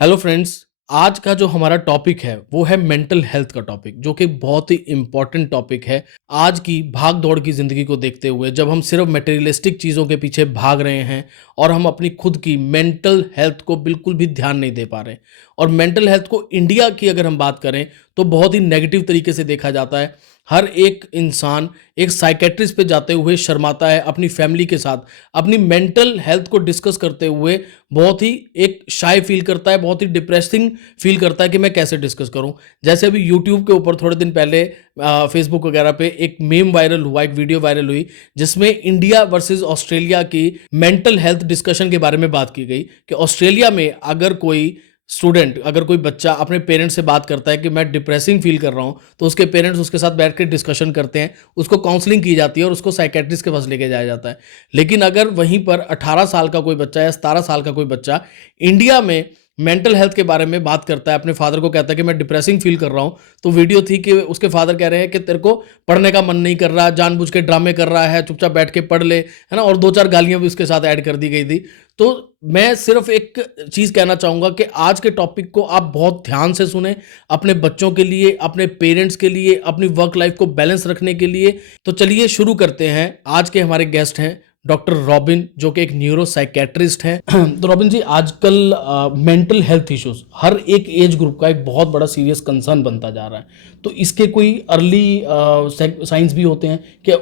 Hello friends. आज का जो हमारा टॉपिक है वो है मेंटल हेल्थ का टॉपिक, जो कि बहुत ही इम्पोर्टेंट टॉपिक है। आज की भाग दौड़ की ज़िंदगी को देखते हुए जब हम सिर्फ मटेरियलिस्टिक चीज़ों के पीछे भाग रहे हैं और हम अपनी खुद की मेंटल हेल्थ को बिल्कुल भी ध्यान नहीं दे पा रहे, और मेंटल हेल्थ को इंडिया की अगर हम बात करें तो बहुत ही नेगेटिव तरीके से देखा जाता है। हर एक इंसान एक साइकेट्रिस्ट पे जाते हुए शर्माता है, अपनी फैमिली के साथ अपनी मेंटल हेल्थ को डिस्कस करते हुए बहुत ही एक शाय फील करता है, बहुत ही डिप्रेसिंग फील करता है कि मैं कैसे डिस्कस करूं। जैसे अभी यूट्यूब के ऊपर थोड़े दिन पहले फेसबुक वगैरह पे एक मीम वायरल हुआ, एक वीडियो वायरल हुई जिसमें इंडिया वर्सेस ऑस्ट्रेलिया की मेंटल हेल्थ डिस्कशन के बारे में बात की गई कि ऑस्ट्रेलिया में अगर कोई स्टूडेंट, अगर कोई बच्चा अपने पेरेंट्स से बात करता है कि मैं डिप्रेसिंग फील कर रहा हूं, तो उसके पेरेंट्स उसके साथ बैठ कर डिस्कशन करते हैं, उसको काउंसलिंग की जाती है और उसको साइकेट्रिस्ट के पास लेके जाया जाता है। लेकिन अगर वहीं पर 18 साल का कोई बच्चा या 17 साल का कोई बच्चा इंडिया में मेंटल हेल्थ के बारे में बात करता है, अपने फादर को कहता है कि मैं डिप्रेसिंग फील कर रहा हूं, तो वीडियो थी कि उसके फादर कह रहे हैं कि तेरे को पढ़ने का मन नहीं कर रहा, जानबूझ के ड्रामे कर रहा है, चुपचाप बैठ के पढ़ ले, है ना। और दो चार गालियां भी उसके साथ ऐड कर दी गई थी। तो मैं सिर्फ एक चीज़ कहना चाहूँगा कि आज के टॉपिक को आप बहुत ध्यान से सुने, अपने बच्चों के लिए, अपने पेरेंट्स के लिए, अपनी वर्क लाइफ को बैलेंस रखने के लिए। तो चलिए शुरू करते हैं। आज के हमारे गेस्ट हैं डॉक्टर रॉबिन, जो कि एक न्यूरो साइकेट्रिस्ट हैं। तो रॉबिन जी, आजकल मेंटल हेल्थ इश्यूज हर एक एज ग्रुप का एक बहुत बड़ा सीरियस कंसर्न बनता जा रहा है। तो इसके कोई अर्ली साइंस भी होते हैं कि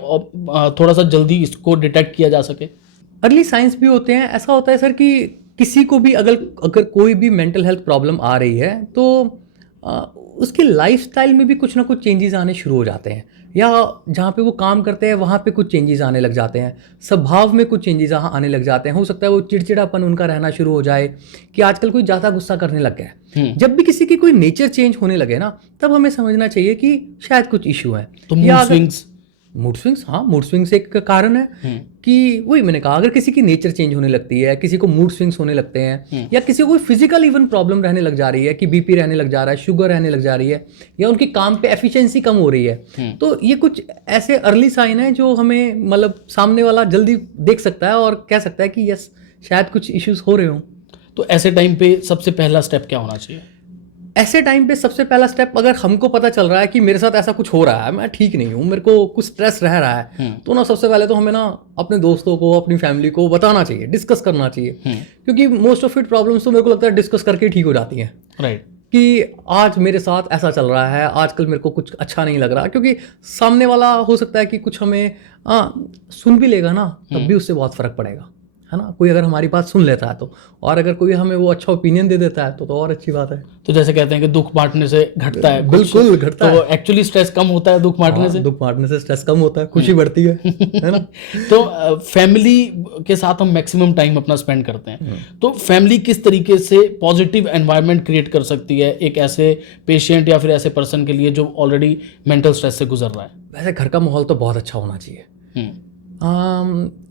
थोड़ा सा जल्दी इसको डिटेक्ट किया जा सके? अर्ली साइंस भी होते हैं। ऐसा होता है सर कि किसी को भी अगर अगर कोई भी मेंटल हेल्थ प्रॉब्लम आ रही है तो उसकी लाइफस्टाइल में भी कुछ ना कुछ चेंजेस आने शुरू हो जाते हैं, या जहाँ पे वो काम करते हैं वहाँ पे कुछ चेंजेस आने लग जाते हैं, स्वभाव में कुछ चेंजेस आने लग जाते हैं। हो सकता है वो चिड़चिड़ापन उनका रहना शुरू हो जाए कि आजकल कोई ज़्यादा गुस्सा करने लग गया है। जब भी किसी की कोई नेचर चेंज होने लगे ना, तब हमें समझना चाहिए कि शायद कुछ इशू है। तो मूड स्विंग्स? मूड स्विंग्स, हाँ, मूड स्विंग्स एक कारण है कि वही मैंने कहा, अगर किसी की नेचर चेंज होने लगती है, किसी को मूड स्विंग्स होने लगते हैं, या किसी को कोई फिजिकल इवन प्रॉब्लम रहने लग जा रही है कि बीपी रहने लग जा रहा है, शुगर रहने लग जा रही है, या उनकी काम पे एफिशिएंसी कम हो रही है, तो ये कुछ ऐसे अर्ली साइन है जो हमें मतलब सामने वाला जल्दी देख सकता है और कह सकता है कि यस, शायद कुछ इश्यूज हो रहे हों। तो ऐसे टाइम पे सबसे पहला स्टेप क्या होना चाहिए? ऐसे टाइम पे सबसे पहला स्टेप, अगर हमको पता चल रहा है कि मेरे साथ ऐसा कुछ हो रहा है, मैं ठीक नहीं हूँ, मेरे को कुछ स्ट्रेस रह रहा है, तो ना सबसे पहले तो हमें ना अपने दोस्तों को, अपनी फैमिली को बताना चाहिए, डिस्कस करना चाहिए। क्योंकि मोस्ट ऑफ इट प्रॉब्लम्स तो मेरे को लगता है डिस्कस करके ठीक हो जाती हैं। राइट। कि आज मेरे साथ ऐसा चल रहा है, आजकल मेरे को कुछ अच्छा नहीं लग रहा, क्योंकि सामने वाला हो सकता है कि कुछ हमें सुन भी लेगा ना, तब भी उससे बहुत फर्क पड़ेगा, है ना। कोई अगर हमारी बात सुन लेता है तो, और अगर कोई हमें वो अच्छा ओपिनियन दे देता है तो और अच्छी बात है। तो जैसे कहते हैं कि दुख बांटने से घटता है, बिल्कुल घटता तो है। एक्चुअली स्ट्रेस कम होता है दुख बांटने से। दुख बांटने से स्ट्रेस कम होता है, खुशी बढ़ती है ना। तो फैमिली के साथ हम मैक्सिमम टाइम अपना स्पेंड करते हैं, तो फैमिली किस तरीके से पॉजिटिव एनवायरनमेंट क्रिएट कर सकती है एक ऐसे पेशेंट या फिर ऐसे पर्सन के लिए जो ऑलरेडी मेंटल स्ट्रेस से गुजर रहा है? वैसे घर का माहौल तो बहुत अच्छा होना चाहिए।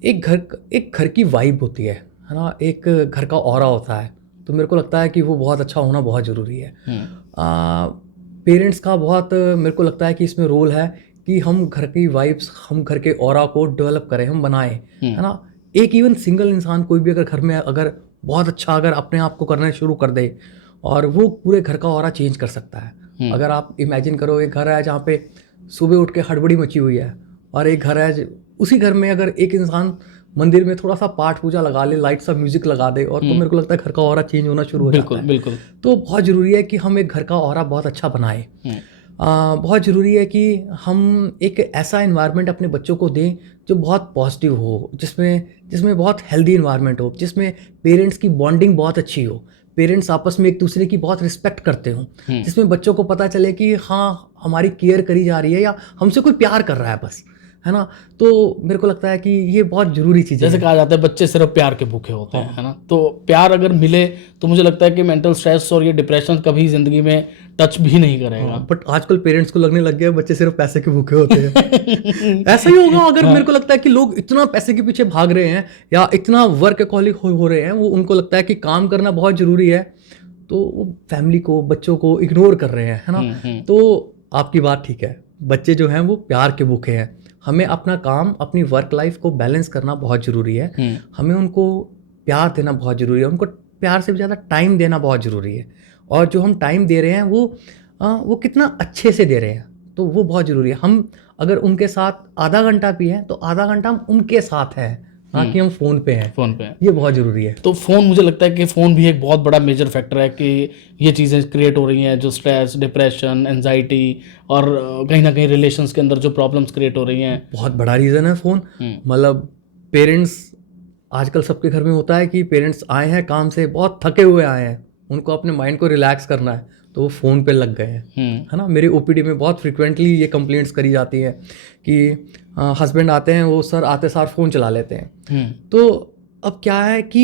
एक घर की वाइब होती है ना, एक घर का ऑरा होता है, तो मेरे को लगता है कि वो बहुत अच्छा होना बहुत ज़रूरी है। पेरेंट्स का बहुत मेरे को लगता है कि इसमें रोल है कि हम घर की वाइब्स, हम घर के ऑरा को डेवलप करें, हम बनाएं, है ना। एक इवन सिंगल इंसान कोई भी अगर घर में अगर बहुत अच्छा अगर अपने आप को करना शुरू कर दे, और वो पूरे घर का ऑरा चेंज कर सकता है। अगर आप इमेजिन करो, एक घर है जहाँ पे सुबह उठ के हड़बड़ी मची हुई है, और एक घर है, उसी घर में अगर एक इंसान मंदिर में थोड़ा सा पाठ पूजा लगा ले, लाइट सा म्यूजिक लगा दे, और तो मेरे को लगता है घर का ऑरा चेंज होना शुरू हो जाता है। बिल्कुल। तो बहुत ज़रूरी है कि हम एक घर का ऑरा बहुत अच्छा बनाए। बहुत ज़रूरी है कि हम एक ऐसा इन्वायरमेंट अपने बच्चों को दें जो बहुत पॉजिटिव हो, जिसमें बहुत हेल्दी इन्वायरमेंट हो, जिसमें पेरेंट्स की बॉन्डिंग बहुत अच्छी हो, पेरेंट्स आपस में एक दूसरे की बहुत रिस्पेक्ट करते हों, जिसमें बच्चों को पता चले कि हाँ, हमारी केयर करी जा रही है, या हमसे कोई प्यार कर रहा है बस, है ना। तो मेरे को लगता है कि ये बहुत ज़रूरी चीज़ है। जैसे कहा जाता है बच्चे सिर्फ प्यार के भूखे होते हैं, है ना। तो प्यार अगर मिले तो मुझे लगता है कि मेंटल स्ट्रेस और ये डिप्रेशन कभी जिंदगी में टच भी नहीं करेगा। बट आजकल पेरेंट्स को लगने लग गया है बच्चे सिर्फ पैसे के भूखे होते हैं। ऐसा ही होगा अगर मेरे को लगता है कि लोग इतना पैसे के पीछे भाग रहे हैं, या इतना वर्कaholic हो रहे हैं, वो उनको लगता है कि काम करना बहुत ज़रूरी है, तो वो फैमिली को, बच्चों को इग्नोर कर रहे हैं, है ना। तो आपकी बात ठीक है, बच्चे जो हैं वो प्यार के भूखे हैं। हमें अपना काम, अपनी वर्क लाइफ को बैलेंस करना बहुत ज़रूरी है। हमें उनको प्यार देना बहुत ज़रूरी है, उनको प्यार से भी ज़्यादा टाइम देना बहुत ज़रूरी है, और जो हम टाइम दे रहे हैं वो कितना अच्छे से दे रहे हैं, तो वो बहुत ज़रूरी है। हम अगर उनके साथ आधा घंटा भी हैं तो आधा घंटा हम उनके साथ हैं, ना कि हम फ़ोन पे हैं। फ़ोन पे। ये बहुत ज़रूरी है। तो फ़ोन, मुझे लगता है कि फ़ोन भी एक बहुत बड़ा मेजर फैक्टर है कि ये चीज़ें क्रिएट हो रही हैं, जो स्ट्रेस, डिप्रेशन, एंजाइटी और कहीं ना कहीं रिलेशंस के अंदर जो प्रॉब्लम्स क्रिएट हो रही हैं। बहुत बड़ा रीज़न है फ़ोन। मतलब पेरेंट्स, आजकल सबके घर में होता है कि पेरेंट्स आए हैं काम से, बहुत थके हुए आए हैं, उनको अपने माइंड को रिलैक्स करना है, तो वो फ़ोन पे लग गए हैं, है ना। मेरे ओपीडी में बहुत फ्रिक्वेंटली ये कंप्लेंट्स करी जाती हैं कि हस्बैंड आते हैं, वो सर आते सार फ़ोन चला लेते हैं। तो अब क्या है कि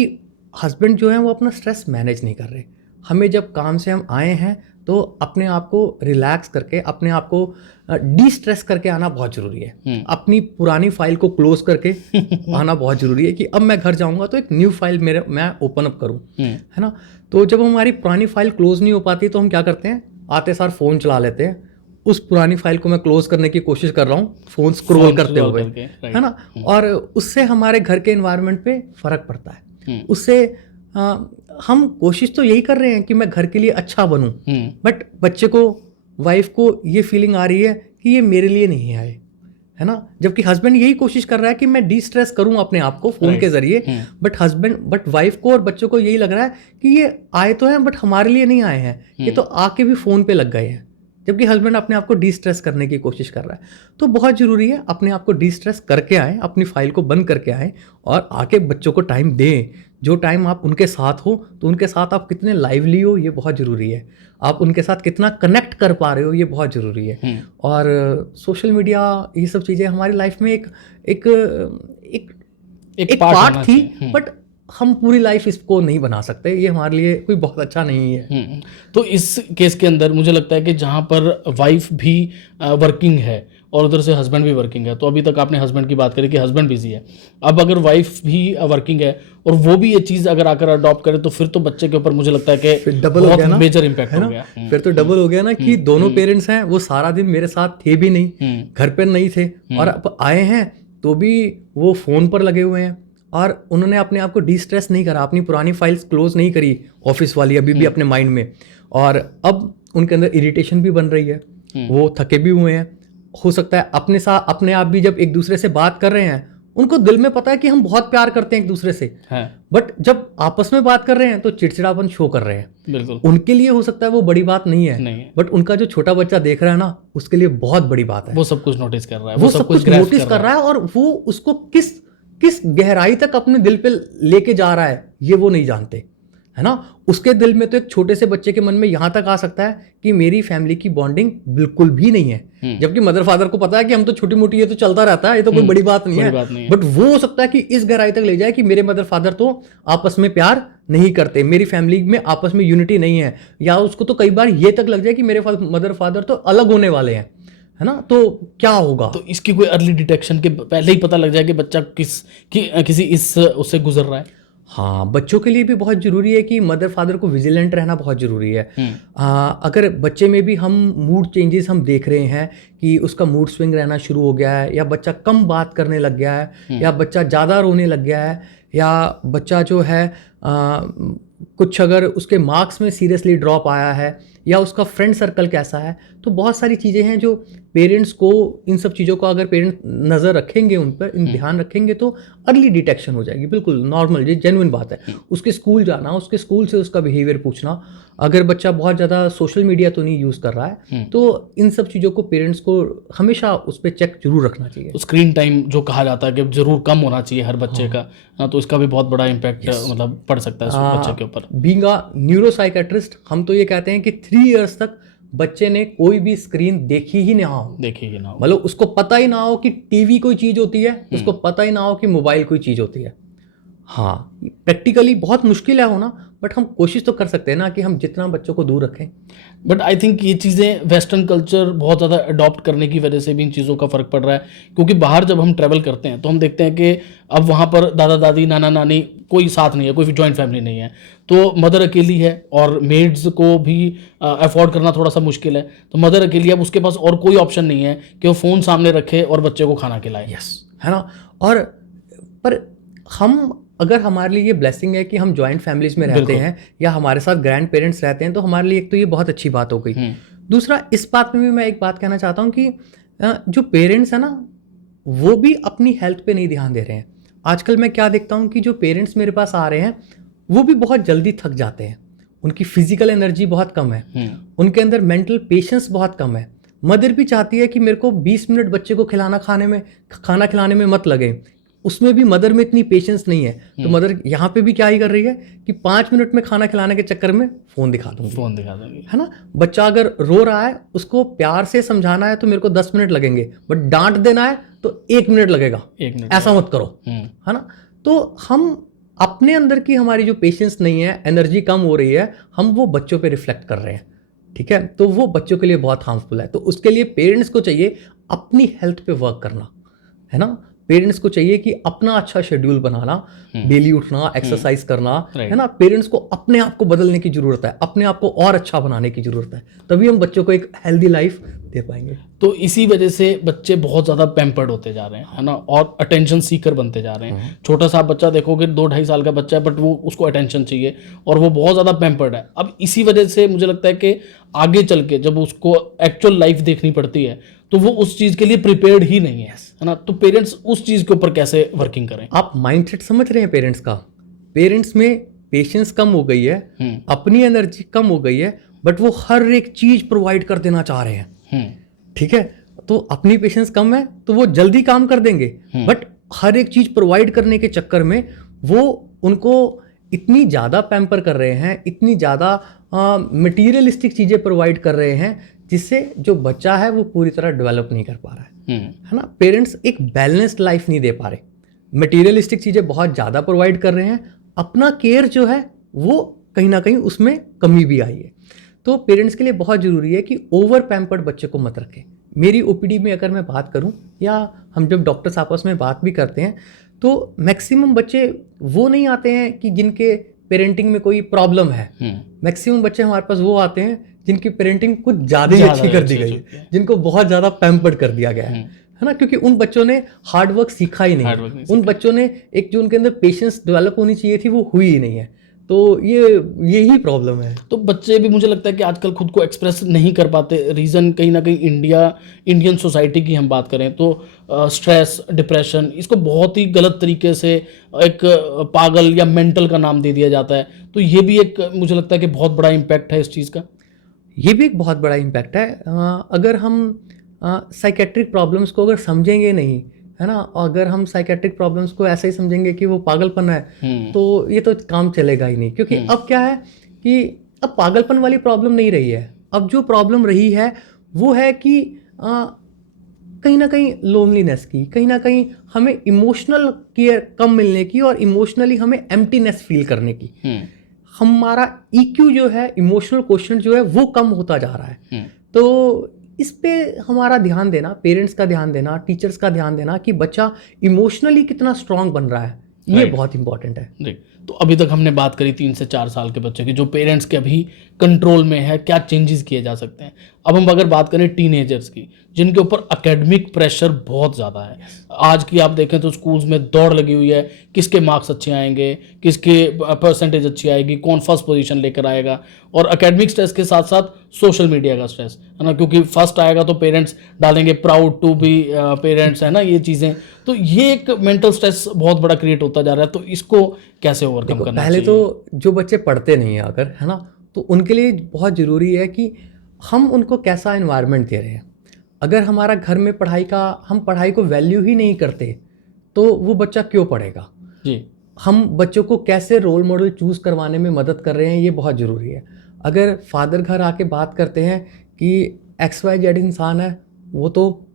हस्बैंड जो है वो अपना स्ट्रेस मैनेज नहीं कर रहे। हमें जब काम से हम आए हैं तो अपने आप को रिलैक्स करके, अपने आप को डी स्ट्रेस करके आना बहुत ज़रूरी है। अपनी पुरानी फाइल को क्लोज करके आना बहुत ज़रूरी है कि अब मैं घर जाऊंगा तो एक न्यू फाइल मैं ओपन अप करूं, है ना। तो जब हमारी पुरानी फाइल क्लोज नहीं हो पाती तो हम क्या करते हैं, आते सार फ़ोन चला लेते हैं। उस पुरानी फाइल को मैं क्लोज करने की कोशिश कर रहा हूँ फ़ोन स्क्रॉल करते हुए, है ना। और उससे हमारे घर के एनवायरनमेंट पे फ़र्क पड़ता है। उससे हम कोशिश तो यही कर रहे हैं कि मैं घर के लिए अच्छा बनूं, बट बच्चे को, वाइफ को ये फीलिंग आ रही है कि ये मेरे लिए नहीं आए, है ना। जबकि हस्बैंड यही कोशिश कर रहा है कि मैं डी स्ट्रेस करूं अपने आप को फ़ोन के ज़रिए, बट वाइफ को और बच्चों को यही लग रहा है कि ये आए तो हैं बट हमारे लिए नहीं आए हैं, ये तो आके भी फ़ोन पे लग गए हैं। जबकि हस्बैंड अपने आप को डी स्ट्रेस करने की कोशिश कर रहा है। तो बहुत ज़रूरी है अपने आप को डी स्ट्रेस करके आएँ, अपनी फाइल को बंद करके आएँ और आके बच्चों को टाइम दें। जो टाइम आप उनके साथ हो तो उनके साथ आप कितने लाइवली हो, ये बहुत ज़रूरी है। आप उनके साथ कितना कनेक्ट कर पा रहे हो, ये बहुत ज़रूरी है। और सोशल मीडिया, ये सब चीज़ें हमारी लाइफ में एक पार्ट थी, बट हम पूरी लाइफ इसको नहीं बना सकते, ये हमारे लिए कोई बहुत अच्छा नहीं है। तो इस केस के अंदर मुझे लगता है कि जहाँ पर वाइफ भी वर्किंग है और उधर से हस्बैंड भी वर्किंग है, तो अभी तक आपने हस्बैंड की बात करी कि हस्बैंड बिजी है, अब अगर वाइफ भी वर्किंग है और वो भी ये चीज़ अगर आकर अडॉप्ट करे तो फिर तो बच्चे के ऊपर मुझे लगता है कि डबल हो गया ना, मेजर इम्पैक्ट हो गया। फिर तो डबल हो गया ना कि दोनों पेरेंट्स हैं, वो सारा दिन मेरे साथ थे भी नहीं, घर पर नहीं थे, और अब आए हैं तो भी वो फ़ोन पर लगे हुए हैं और उन्होंने अपने आप को डी स्ट्रेस नहीं करा, अपनी पुरानी फाइल्स क्लोज नहीं करी ऑफिस वाली अभी भी अपने माइंड में, और अब उनके अंदर इरिटेशन भी बन रही है, वो थके भी हुए हैं। हो सकता है अपने आप भी जब एक दूसरे से बात कर रहे हैं, उनको दिल में पता है कि हम बहुत प्यार करते हैं एक दूसरे से, बट जब आपस में बात कर रहे हैं तो चिड़चिड़ापन शो कर रहे हैं। बिल्कुल। उनके लिए हो सकता है वो बड़ी बात नहीं है, बट उनका जो छोटा बच्चा देख रहा है ना, उसके लिए बहुत बड़ी बात है। वो सब कुछ नोटिस कर रहा है, वो सब कुछ नोटिस कर रहा है, और वो उसको किस गहराई तक अपने दिल पे लेके जा रहा है ये वो नहीं जानते, है ना। उसके दिल में तो एक छोटे से बच्चे के मन में यहाँ तक आ सकता है कि मेरी फैमिली की बॉन्डिंग बिल्कुल भी नहीं है, जबकि मदर फादर को पता है कि हम तो छोटी मोटी, ये तो चलता रहता है, ये तो कोई बड़ी बात नहीं है, बट वो हो सकता है कि इस गहराई तक ले जाए कि मेरे मदर फादर तो आपस में प्यार नहीं करते, मेरी फैमिली में आपस में यूनिटी नहीं है, या उसको तो कई बार ये तक लग जाए कि मेरे मदर फादर तो अलग होने वाले हैं, है ना। तो क्या होगा, तो इसकी कोई अर्ली डिटेक्शन के पहले ही पता लग जाए कि बच्चा किसी इस उससे गुजर रहा है। हाँ, बच्चों के लिए भी बहुत ज़रूरी है कि मदर फादर को विजिलेंट रहना बहुत ज़रूरी है। अगर बच्चे में भी हम मूड चेंजेस हम देख रहे हैं कि उसका मूड स्विंग रहना शुरू हो गया है, या बच्चा कम बात करने लग गया है, या बच्चा ज़्यादा रोने लग गया है, या बच्चा जो है कुछ अगर उसके मार्क्स में सीरियसली ड्रॉप आया है, या उसका फ्रेंड सर्कल कैसा है, तो बहुत सारी चीज़ें हैं जो पेरेंट्स को, इन सब चीज़ों को अगर पेरेंट्स नज़र रखेंगे, उन पर ध्यान रखेंगे तो अर्ली डिटेक्शन हो जाएगी। बिल्कुल नॉर्मल, ये जेन्युइन बात है। उसके स्कूल जाना, उसके स्कूल से उसका बिहेवियर पूछना, अगर बच्चा बहुत ज़्यादा सोशल मीडिया तो नहीं यूज़ कर रहा है, तो इन सब चीज़ों को पेरेंट्स को हमेशा उस पर चेक जरूर रखना चाहिए। स्क्रीन टाइम जो कहा जाता है कि जरूर कम होना चाहिए हर बच्चे का, तो इसका भी बहुत बड़ा इम्पैक्ट मतलब पड़ सकता है बच्चे के ऊपर। बीइंग अ न्यूरोसाइकेट्रिस्ट, हम तो ये कहते हैं कि 3 इयर्स तक बच्चे ने कोई भी स्क्रीन देखी ही ना हो, मतलब उसको पता ही ना हो कि टीवी कोई चीज़ होती है, उसको पता ही ना हो कि मोबाइल कोई चीज़ होती है। हाँ, प्रैक्टिकली बहुत मुश्किल है होना, बट हम कोशिश तो कर सकते हैं ना कि हम जितना बच्चों को दूर रखें। बट आई थिंक ये चीज़ें वेस्टर्न कल्चर बहुत ज़्यादा अडॉप्ट करने की वजह से भी इन चीज़ों का फ़र्क पड़ रहा है, क्योंकि बाहर जब हम ट्रैवल करते हैं तो हम देखते हैं कि अब वहाँ पर दादा दादी, नाना नानी कोई साथ नहीं है, कोई जॉइंट फैमिली नहीं है, तो मदर अकेली है और मेड्स को भी अफोर्ड करना थोड़ा सा मुश्किल है, तो मदर अकेली है, अब उसके पास और कोई ऑप्शन नहीं है कि वो फ़ोन सामने रखे और बच्चे को खाना खिलाए। यस, है ना। और पर हम अगर हमारे लिए ये ब्लेसिंग है कि हम जॉइंट फैमिलीज में रहते हैं या हमारे साथ ग्रैंड पेरेंट्स रहते हैं, तो हमारे लिए एक तो ये बहुत अच्छी बात हो गई। दूसरा, इस बात में भी मैं एक बात कहना चाहता हूँ कि जो पेरेंट्स है ना, वो भी अपनी हेल्थ पे नहीं ध्यान दे रहे हैं। आजकल मैं क्या देखता हूँ कि जो पेरेंट्स मेरे पास आ रहे हैं वो भी बहुत जल्दी थक जाते हैं, उनकी फिजिकल एनर्जी बहुत कम है, उनके अंदर मेंटल पेशेंस बहुत कम है। मदर भी चाहती है कि मेरे को 20 मिनट बच्चे को खाना खिलाने में मत लगे, उसमें भी मदर में इतनी पेशेंस नहीं है। तो मदर यहाँ पे भी क्या ही कर रही है कि 5 मिनट में खाना खिलाने के चक्कर में फ़ोन दिखा दूंगी, है ना। बच्चा अगर रो रहा है, उसको प्यार से समझाना है तो मेरे को 10 मिनट लगेंगे, बट डांट देना है तो 1 मिनट लगेगा, ऐसा मत करो, है ना। तो हम अपने अंदर की हमारी जो पेशेंस नहीं है, एनर्जी कम हो रही है, हम वो बच्चों पे रिफ्लेक्ट कर रहे हैं, ठीक है। तो वो बच्चों के लिए बहुत हार्मफुल है। तो उसके लिए पेरेंट्स को चाहिए अपनी हेल्थ पे वर्क करना, है ना। पेरेंट्स को चाहिए कि अपना अच्छा शेड्यूल बनाना, डेली उठना, एक्सरसाइज करना, है ना। पेरेंट्स को अपने आप को बदलने की जरूरत है, अपने आप को और अच्छा बनाने की जरूरत है, तभी हम बच्चों को एक हेल्दी लाइफ दे पाएंगे। तो इसी वजह से बच्चे बहुत ज़्यादा पैम्पर्ड होते जा रहे हैं, है ना, और अटेंशन सीकर बनते जा रहे हैं। छोटा सा बच्चा देखोगे, 2-2.5 साल का बच्चा है, बट वो उसको अटेंशन चाहिए और वो बहुत ज़्यादा पैम्पर्ड है। अब इसी वजह से मुझे लगता है कि आगे चल के जब उसको एक्चुअल लाइफ देखनी पड़ती है तो वो उस चीज़ के लिए प्रिपेयर्ड ही नहीं है ना। तो पेरेंट्स उस चीज़ के ऊपर कैसे वर्किंग करें? आप माइंडसेट समझ रहे हैं पेरेंट्स का? पेरेंट्स में पेशेंस कम हो गई है, अपनी एनर्जी कम हो गई है, बट वो हर एक चीज प्रोवाइड कर देना चाह रहे हैं, ठीक है। तो अपनी पेशेंस कम है तो वो जल्दी काम कर देंगे, बट हर एक चीज प्रोवाइड करने के चक्कर में वो उनको इतनी ज़्यादा पैम्पर कर रहे हैं, इतनी ज़्यादा मटीरियलिस्टिक चीज़ें प्रोवाइड कर रहे हैं, जिससे जो बच्चा है वो पूरी तरह डेवलप नहीं कर पा रहा है ना। पेरेंट्स एक बैलेंस्ड लाइफ नहीं दे पा रहे, मटीरियलिस्टिक चीज़ें बहुत ज़्यादा प्रोवाइड कर रहे हैं, अपना केयर जो है वो कहीं ना कहीं उसमें कमी भी आई है। तो पेरेंट्स के लिए बहुत ज़रूरी है कि ओवर पैम्पर्ड बच्चे को मत रखें। मेरी ओपीडी में अगर मैं बात करूं, या हम जब डॉक्टर्स आपस में बात भी करते हैं, तो मैक्सिमम बच्चे वो नहीं आते हैं कि जिनके पेरेंटिंग में कोई प्रॉब्लम है। मैक्सिमम बच्चे हमारे पास वो आते हैं जिनकी पेरेंटिंग कुछ ज़्यादा ही अच्छी कर दी गई है, जिनको बहुत ज़्यादा पैम्पर्ड कर दिया गया है ना। क्योंकि उन बच्चों ने हार्ड वर्क सीखा ही नहीं, उन बच्चों ने एक जो उनके अंदर पेशेंस डेवलप होनी चाहिए थी वो हुई ही नहीं है। तो यही प्रॉब्लम है। तो बच्चे भी मुझे लगता है कि आजकल खुद को एक्सप्रेस नहीं कर पाते। रीज़न कहीं ना कहीं इंडियन सोसाइटी की हम बात करें तो स्ट्रेस, डिप्रेशन, इसको बहुत ही गलत तरीके से एक पागल या मेंटल का नाम दे दिया जाता है। तो ये भी एक मुझे लगता है कि बहुत बड़ा इम्पैक्ट है इस चीज़ का। ये भी एक बहुत बड़ा इम्पैक्ट है। अगर हम साइकेट्रिक प्रॉब्लम्स को अगर समझेंगे नहीं, है ना, अगर हम साइकेट्रिक प्रॉब्लम्स को ऐसे ही समझेंगे कि वो पागलपन है, तो ये तो काम चलेगा ही नहीं। क्योंकि अब क्या है कि अब पागलपन वाली प्रॉब्लम नहीं रही है। अब जो प्रॉब्लम रही है वो है कि कहीं ना कहीं लोनलीनेस की, कहीं ना कहीं हमें इमोशनल केयर कम मिलने की और इमोशनली हमें एम्प्टीनेस फील करने की। हमारा EQ जो है, इमोशनल क्वेश्चन जो है, वो कम होता जा रहा है। तो इस पे हमारा ध्यान देना, पेरेंट्स का ध्यान देना, टीचर्स का ध्यान देना कि बच्चा इमोशनली कितना स्ट्रांग बन रहा है, ये बहुत इंपॉर्टेंट है। जी। तो अभी तक हमने बात करी 3 से 4 साल के बच्चे की, जो पेरेंट्स के अभी कंट्रोल में है, क्या चेंजेस किए जा सकते हैं। अब हम अगर बात करें टीनेजर्स की, जिनके ऊपर एकेडमिक प्रेशर बहुत ज़्यादा है। आज की आप देखें तो स्कूल्स में दौड़ लगी हुई है, किसके मार्क्स अच्छे आएंगे, किसके परसेंटेज अच्छी आएगी, कौन फर्स्ट पोजीशन लेकर आएगा, और एकेडमिक स्ट्रेस के साथ साथ सोशल मीडिया का स्ट्रेस, है ना, क्योंकि फर्स्ट आएगा तो पेरेंट्स डालेंगे प्राउड टू बी पेरेंट्स, है ना, ये चीज़ें। तो ये एक मेंटल स्ट्रेस बहुत बड़ा क्रिएट होता जा रहा है। तो इसको कैसे ओवरकम करना पहले चाहिए? तो जो बच्चे पढ़ते नहीं हैं अगर, है ना, तो उनके लिए बहुत ज़रूरी है कि हम उनको कैसा एनवायरनमेंट दे रहे हैं। अगर हमारा घर में हम पढ़ाई को वैल्यू ही नहीं करते तो वो बच्चा क्यों पढ़ेगा जी। हम बच्चों को कैसे रोल मॉडल चूज़ करवाने में मदद कर रहे हैं, ये बहुत ज़रूरी है। अगर फादर घर आके बात करते हैं कि XYZ इंसान है, वो तो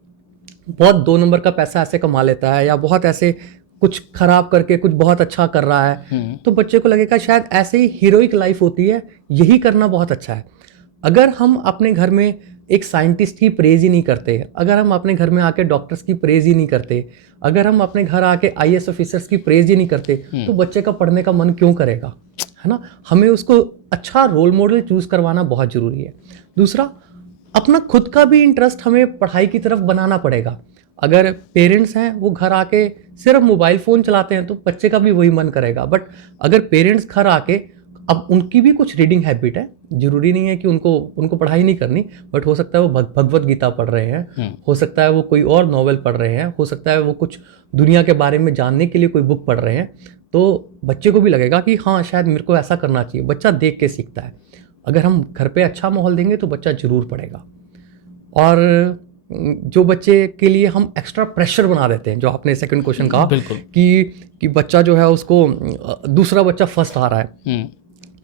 बहुत 2 नंबर का पैसा ऐसे कमा लेता है, या बहुत ऐसे कुछ खराब करके कुछ बहुत अच्छा कर रहा है, तो बच्चे को लगेगा शायद ऐसे ही हीरोइक लाइफ होती है, यही करना बहुत अच्छा है। अगर हम अपने घर में एक साइंटिस्ट की प्रेज ही नहीं करते, अगर हम अपने घर में आके डॉक्टर्स की प्रेज ही नहीं करते, अगर हम अपने घर आके IAS ऑफिसर्स की प्रेज ही नहीं करते, तो बच्चे का पढ़ने का मन क्यों करेगा, है ना। हमें उसको अच्छा रोल मॉडल चूज़ करवाना बहुत ज़रूरी है। दूसरा, अपना खुद का भी इंटरेस्ट हमें पढ़ाई की तरफ बनाना पड़ेगा। अगर पेरेंट्स हैं वो घर आके सिर्फ मोबाइल फ़ोन चलाते हैं तो बच्चे का भी वही मन करेगा। बट अगर पेरेंट्स घर आके, अब उनकी भी कुछ रीडिंग हैबिट है, ज़रूरी नहीं है कि उनको पढ़ाई नहीं करनी, बट हो सकता है वो भगवत गीता पढ़ रहे हैं, हो सकता है वो कोई और नॉवेल पढ़ रहे हैं, हो सकता है वो कुछ दुनिया के बारे में जानने के लिए कोई बुक पढ़ रहे हैं, तो बच्चे को भी लगेगा कि हाँ शायद मेरे को ऐसा करना चाहिए। बच्चा देख के सीखता है। अगर हम घर पे अच्छा माहौल देंगे तो बच्चा ज़रूर पढ़ेगा। और जो बच्चे के लिए हम एक्स्ट्रा प्रेशर बना देते हैं, जो आपने सेकंड क्वेश्चन कहा बिल्कुल। कि बच्चा जो है उसको दूसरा बच्चा फर्स्ट आ रहा है,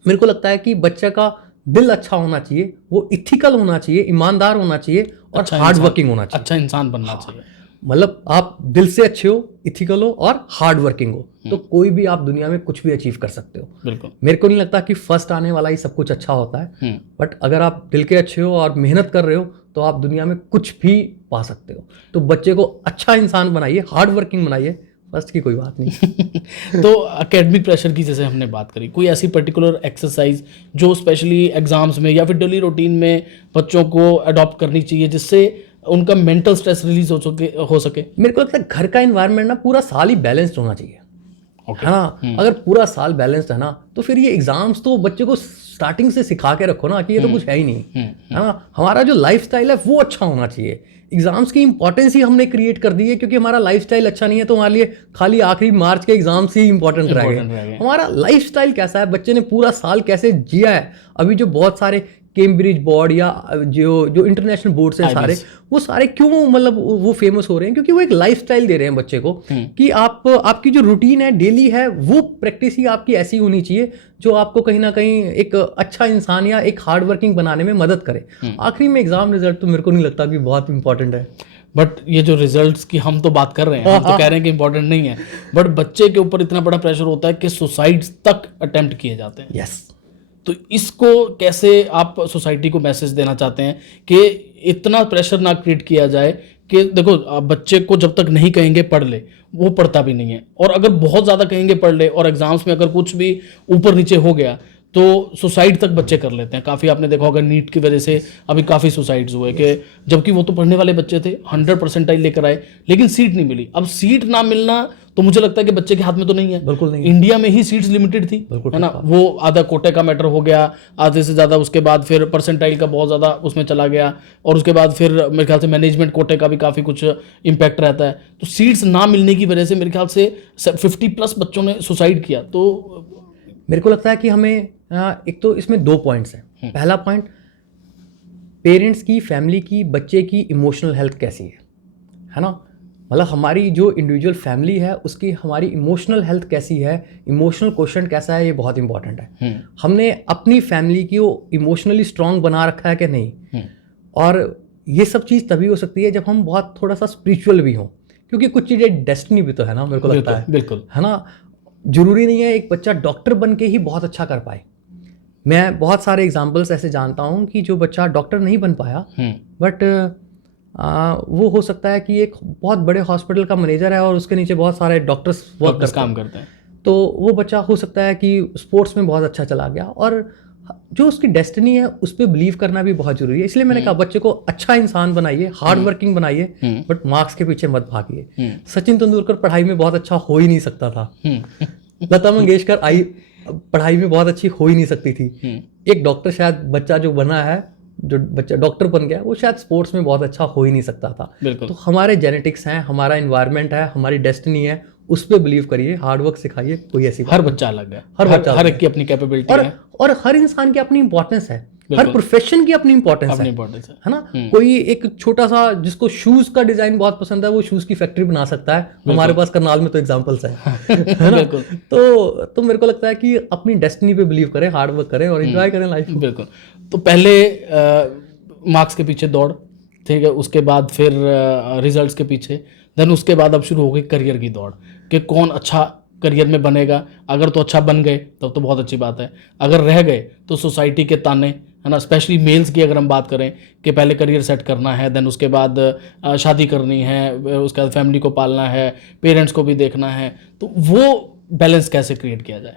मेरे को लगता है कि बच्चे का दिल अच्छा होना चाहिए, वो इथिकल होना चाहिए, ईमानदार होना चाहिए और अच्छा हार्ड इंसान- वर्किंग होना चाहिए। अच्छा इंसान बनना चाहिए। मतलब आप दिल से अच्छे हो, इथिकल हो और हार्ड वर्किंग हो, तो कोई भी आप दुनिया में कुछ भी अचीव कर सकते हो। बिल्कुल। मेरे को नहीं लगता कि फर्स्ट आने वाला ही सब कुछ अच्छा होता है, बट अगर आप दिल के अच्छे हो और मेहनत कर रहे हो तो आप दुनिया में कुछ भी पा सकते हो। तो बच्चे को अच्छा इंसान बनाइए, हार्ड वर्किंग बनाइए, फर्स्ट की कोई बात नहीं। तो एकेडमिक प्रेशर की जैसे हमने बात करी, कोई ऐसी पर्टिकुलर एक्सरसाइज जो स्पेशली एग्जाम्स में या फिर डेली रूटीन में बच्चों को अडॉप्ट करनी चाहिए जिससे उनका मेंटल स्ट्रेस रिलीज हो सके? मेरे को लगता है घर का इन्वायरमेंट ना पूरा साल ही बैलेंस्ड होना चाहिए, Okay. है ना। अगर पूरा साल बैलेंस्ड है ना तो फिर ये एग्जाम्स तो बच्चे को स्टार्टिंग से सिखा के रखो ना कि ये तो कुछ है ही नहीं, है ना। हमारा जो लाइफस्टाइल है वो अच्छा होना चाहिए। एग्जाम्स की इंपॉर्टेंस ही हमने क्रिएट कर दी है, क्योंकि हमारा लाइफस्टाइल अच्छा नहीं है तो हमारे लिए खाली आखिरी मार्च के एग्जाम्स ही इंपॉर्टेंट रह गए। हमारा लाइफस्टाइल कैसा है, बच्चे ने पूरा साल कैसे जिया है। अभी जो बहुत सारे कैम्ब्रिज बोर्ड या जो इंटरनेशनल बोर्ड्स हैं सारे, वो सारे क्यों मतलब वो फेमस हो रहे हैं, क्योंकि वो एक लाइफस्टाइल दे रहे हैं बच्चे को कि आपकी जो रूटीन है डेली है वो प्रैक्टिस ही आपकी ऐसी होनी चाहिए जो आपको कहीं ना कहीं एक अच्छा इंसान या एक हार्ड वर्किंग बनाने में मदद करे। आखिरी में एग्जाम रिजल्ट तो मेरे को नहीं लगता कि बहुत इंपॉर्टेंट है। बट ये जो रिजल्ट्स की हम तो बात कर रहे हैं, हम तो कह रहे हैं कि इंपॉर्टेंट नहीं है, बट बच्चे के ऊपर इतना बड़ा प्रेशर होता है कि सुसाइड तक अटेम्प्ट किए जाते हैं। यस। तो इसको कैसे आप सोसाइटी को मैसेज देना चाहते हैं कि इतना प्रेशर ना क्रिएट किया जाए कि देखो आप बच्चे को जब तक नहीं कहेंगे पढ़ ले, वो पढ़ता भी नहीं है, और अगर बहुत ज़्यादा कहेंगे पढ़ ले और एग्जाम्स में अगर कुछ भी ऊपर नीचे हो गया तो सुसाइड तक बच्चे कर लेते हैं। काफ़ी आपने देखा होगा नीट की वजह से अभी काफ़ी सुसाइड्स हुए कि जबकि वो तो पढ़ने वाले बच्चे थे, 100% लेकर आए, लेकिन सीट नहीं मिली। अब सीट ना मिलना तो मुझे लगता है कि बच्चे के हाथ में तो नहीं है, बिल्कुल नहीं। इंडिया में ही सीट्स लिमिटेड थी, है ना। वो आधा कोटे का मैटर हो गया, आधे से ज़्यादा, उसके बाद फिर परसेंटाइल का बहुत ज़्यादा उसमें चला गया, और उसके बाद फिर मेरे ख्याल से मैनेजमेंट कोटे का भी काफ़ी कुछ इम्पैक्ट रहता है। तो सीट्स ना मिलने की वजह से मेरे ख्याल से 50+ बच्चों ने सुसाइड किया। तो मेरे को लगता है कि हमें एक तो इसमें 2 पॉइंट्स हैं। पहला पॉइंट, पेरेंट्स की, फैमिली की, बच्चे की इमोशनल हेल्थ कैसी है ना। मतलब हमारी जो इंडिविजुअल फैमिली है उसकी हमारी इमोशनल हेल्थ कैसी है, इमोशनल क्वेश्चन कैसा है, ये बहुत इंपॉर्टेंट है। हमने अपनी फैमिली की वो इमोशनली स्ट्रांग बना रखा है कि नहीं। और ये सब चीज़ तभी हो सकती है जब हम बहुत थोड़ा सा स्पिरिचुअल भी हों, क्योंकि कुछ चीज़ें डेस्टिनी भी तो है ना, मेरे को लगता है। बिल्कुल, है ना। जरूरी नहीं है एक बच्चा डॉक्टर बन के ही बहुत अच्छा कर पाए। मैं बहुत सारे एग्जाम्पल्स ऐसे जानता हूँ कि जो बच्चा डॉक्टर नहीं बन पाया, बट वो हो सकता है कि एक बहुत बड़े हॉस्पिटल का मैनेजर है और उसके नीचे बहुत सारे डॉक्टर्स काम करते हैं। तो वो बच्चा हो सकता है कि स्पोर्ट्स में बहुत अच्छा चला गया, और जो उसकी डेस्टिनी है उस पर बिलीव करना भी बहुत जरूरी है। इसलिए मैंने कहा बच्चे को अच्छा इंसान बनाइए, हार्ड वर्किंग बनाइए, बट मार्क्स के पीछे मत भागिए। सचिन तेंदुलकर पढ़ाई में बहुत अच्छा हो ही नहीं सकता था, लता मंगेशकर पढ़ाई में बहुत अच्छी हो ही नहीं सकती थी। एक डॉक्टर, शायद बच्चा जो बना है, जो बच्चा डॉक्टर बन गया, वो शायद स्पोर्ट्स में बहुत अच्छा हो ही नहीं सकता था। तो हमारे जेनेटिक्स हैं, हमारा एनवायरनमेंट है, हमारी डेस्टिनी है, उस पर बिलीव करिए, हार्ड वर्क सिखाइए। कोई ऐसी हर बच्चा अलग है, हर एक की अपनी कैपेबिलिटी है, और हर इंसान की अपनी इंपॉर्टेंस है, हर प्रोफेशन की अपनी इंपॉर्टेंस है ना। कोई एक छोटा सा जिसको शूज का डिजाइन बहुत पसंद है, वो शूज की फैक्ट्री बना सकता है। हमारे पास करनाल में तो एग्जांपल्स है ना। तो मेरे को लगता है कि अपनी डेस्टिनी पे बिलीव करें, हार्ड वर्क करें और एंजॉय करें लाइफ। बिल्कुल। तो पहले मार्क्स के पीछे दौड़, ठीक है, उसके बाद फिर रिजल्ट्स के पीछे, देन उसके बाद अब शुरू हो गई करियर की दौड़ कि कौन अच्छा करियर में बनेगा। अगर तो अच्छा बन गए तब तो बहुत अच्छी बात है, अगर रह गए तो सोसाइटी के ताने, है ना। स्पेशली मेल्स की अगर हम बात करें कि पहले करियर सेट करना है, देन उसके बाद शादी करनी है, उसके बाद फैमिली को पालना है, पेरेंट्स को भी देखना है, तो वो बैलेंस कैसे क्रिएट किया जाए।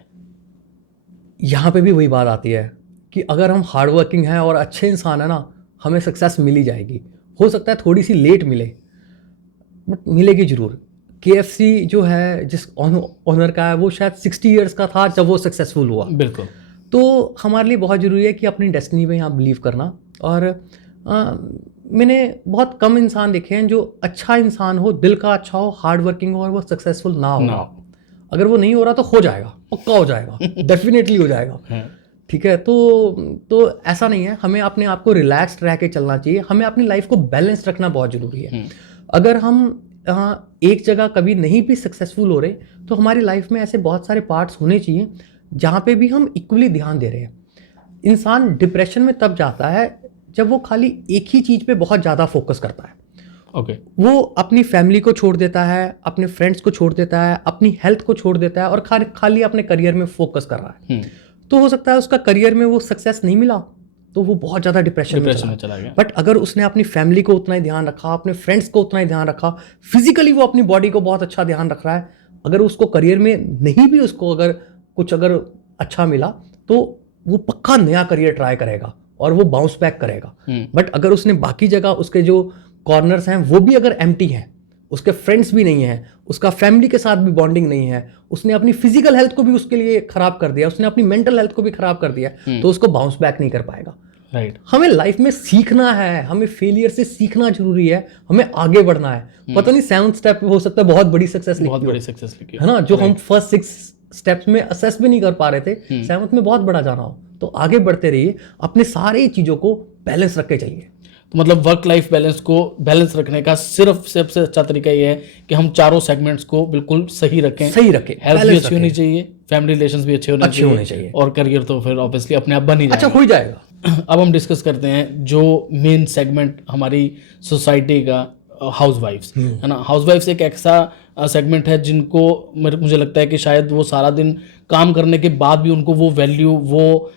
यहाँ पे भी वही बात आती है कि अगर हम हार्ड वर्किंग हैं और अच्छे इंसान है ना, हमें सक्सेस मिल ही जाएगी। हो सकता है थोड़ी सी लेट मिले, बट मिलेगी जरूर। KFC जो है जिस ऑनर का है वो शायद 60 इयर्स का था जब वो सक्सेसफुल हुआ। बिल्कुल। तो हमारे लिए बहुत ज़रूरी है कि अपनी डेस्टिनी में यहाँ बिलीव करना। और मैंने बहुत कम इंसान देखे हैं जो अच्छा इंसान हो, दिल का अच्छा हो, हार्ड वर्किंग हो और वो सक्सेसफुल ना हो। अगर वो नहीं हो रहा तो हो जाएगा, पक्का हो जाएगा, डेफिनेटली हो जाएगा। ठीक है, तो ऐसा नहीं है, हमें अपने आप को रिलैक्स्ड रह के चलना चाहिए, हमें अपनी लाइफ को बैलेंस रखना बहुत ज़रूरी है। अगर हम एक जगह कभी नहीं भी सक्सेसफुल हो रहे तो हमारी लाइफ में ऐसे बहुत सारे पार्ट्स होने चाहिए जहाँ पे भी हम इक्वली ध्यान दे रहे हैं। इंसान डिप्रेशन में तब जाता है जब वो खाली एक ही चीज़ पे बहुत ज़्यादा फोकस करता है। वो अपनी फैमिली को छोड़ देता है, अपने फ्रेंड्स को छोड़ देता है, अपनी हेल्थ को छोड़ देता है और खाली अपने करियर में फोकस कर रहा है। तो हो सकता है उसका करियर में वो सक्सेस नहीं मिला तो वो बहुत ज़्यादा डिप्रेशन में चला गया। बट अगर उसने अपनी फैमिली को उतना ही ध्यान रखा, अपने फ्रेंड्स को उतना ही ध्यान रखा, फिजिकली वो अपनी बॉडी को बहुत अच्छा ध्यान रख रहा है, अगर उसको करियर में नहीं भी उसको अगर अच्छा मिला तो वो पक्का नया करियर ट्राई करेगा और वो बाउंस बैक करेगा। बट अगर उसने बाकी जगह उसके जो कॉर्नर्स हैं वो भी अगर एम्प्टी हैं, उसके फ्रेंड्स भी नहीं हैं, उसका फैमिली के साथ भी बॉन्डिंग नहीं है, उसने अपनी फिजिकल हेल्थ को भी उसके लिए खराब कर दिया, उसने अपनी मेंटल हेल्थ को भी खराब कर दिया, तो उसको बाउंस बैक नहीं कर पाएगा। राइट। हमें लाइफ में सीखना है, हमें फेलियर से सीखना जरूरी है, हमें आगे बढ़ना है। पता नहीं 7th स्टेप हो सकता है बहुत बड़ी सक्सेस लिखी है ना, जो हम फर्स्ट 6 स्टेप्स में असेस भी नहीं कर पा रहे थे, 7th में बहुत बड़ा जाना हो। तो आगे बढ़ते रहिए, अपने सारी चीजों को बैलेंस रख के चलिए। तो मतलब वर्क लाइफ बैलेंस को बैलेंस रखने का सिर्फ सबसे अच्छा तरीका ये है कि हम चारों सेगमेंट्स को बिल्कुल सही रखें। हेल्थ भी अच्छी होनी चाहिए, फैमिली रिलेशंस भी अच्छे होने चाहिए और करियर तो फिर ऑब्वियसली अपने आप बन ही अच्छा हो ही जाएगा। अब हम डिस्कस करते हैं जो मेन सेगमेंट हमारी सोसाइटी का, हाउसवाइफ्स, है ना। हाउसवाइफ्स एक ऐसा सेगमेंट है जिनको मुझे लगता है कि शायद वो सारा दिन काम करने के बाद भी उनको वो वैल्यू, वो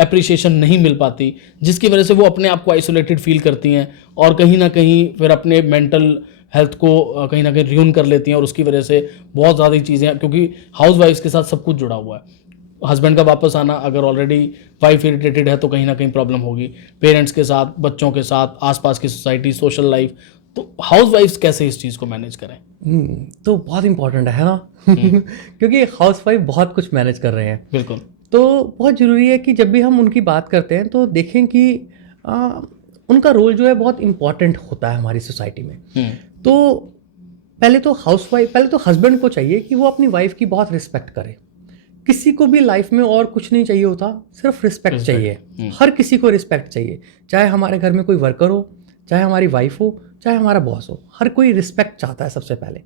एप्रिसिएशन नहीं मिल पाती, जिसकी वजह से वो अपने आप को आइसोलेटेड फील करती हैं और कहीं ना कहीं फिर अपने मेंटल हेल्थ को कहीं ना कहीं रियून कर लेती हैं और उसकी वजह से बहुत ज़्यादा चीज़ें, क्योंकि हाउसवाइफ्स के साथ सब कुछ जुड़ा हुआ है। हस्बैंड का वापस आना, अगर ऑलरेडी वाइफ इरिटेटेड है तो कहीं ना कहीं प्रॉब्लम होगी, पेरेंट्स के साथ, बच्चों के साथ, आसपास की सोसाइटी, सोशल लाइफ। तो हाउसवाइफ्स कैसे इस चीज़ को मैनेज करें? तो बहुत इंपॉर्टेंट है ना क्योंकि हाउसवाइफ बहुत कुछ मैनेज कर रहे हैं। बिल्कुल। तो बहुत ज़रूरी है कि जब भी हम उनकी बात करते हैं तो देखें कि उनका रोल जो है बहुत इम्पॉर्टेंट होता है हमारी सोसाइटी में। तो पहले तो हस्बैंड को चाहिए कि वो अपनी वाइफ की बहुत रिस्पेक्ट करे। किसी को भी लाइफ में और कुछ नहीं चाहिए होता, सिर्फ रिस्पेक्ट चाहिए। हर किसी को रिस्पेक्ट चाहिए, चाहे हमारे घर में कोई वर्कर हो, चाहे हमारी वाइफ हो, चाहे हमारा बॉस हो, हर कोई रिस्पेक्ट चाहता है सबसे पहले।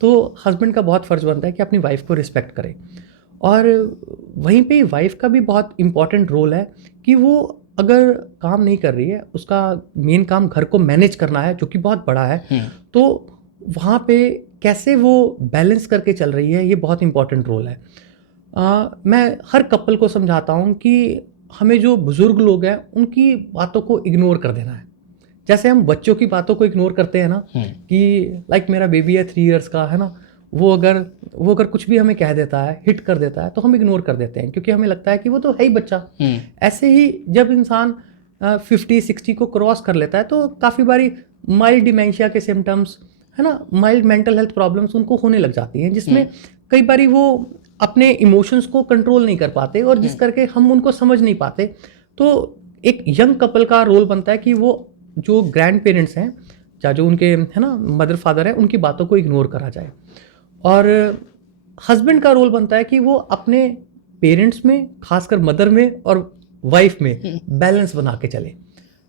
तो हस्बैंड का बहुत फ़र्ज बनता है कि अपनी वाइफ को रिस्पेक्ट करे। और वहीं पे वाइफ का भी बहुत इम्पॉर्टेंट रोल है कि वो अगर काम नहीं कर रही है, उसका मेन काम घर को मैनेज करना है जो कि बहुत बड़ा है, तो वहाँ पे कैसे वो बैलेंस करके चल रही है, ये बहुत इम्पॉर्टेंट रोल है। मैं हर कपल को समझाता हूँ कि हमें जो बुज़ुर्ग लोग हैं उनकी बातों को इग्नोर कर देना है। जैसे हम बच्चों की बातों को इग्नोर करते हैं ना, कि लाइक मेरा बेबी है 3 इयर्स का, है ना, वो अगर कुछ भी हमें कह देता है, हिट कर देता है, तो हम इग्नोर कर देते हैं क्योंकि हमें लगता है कि वो तो है ही बच्चा। ऐसे ही जब इंसान 50-60 को क्रॉस कर लेता है तो काफ़ी बारी माइल्ड डिमेंशिया के सिम्टम्स, है ना, माइल्ड मेंटल हेल्थ प्रॉब्लम्स उनको होने लग जाती हैं, जिसमें कई बारी वो अपने इमोशंस को कंट्रोल नहीं कर पाते और जिस करके हम उनको समझ नहीं पाते। तो एक यंग कपल का रोल बनता है कि वो जो ग्रैंड पेरेंट्स हैं, चाहे जो उनके, है ना, मदर फादर है, उनकी बातों को इग्नोर करा जाए। और हस्बैंड का रोल बनता है कि वो अपने पेरेंट्स में, खासकर मदर में और वाइफ में बैलेंस बना के चले।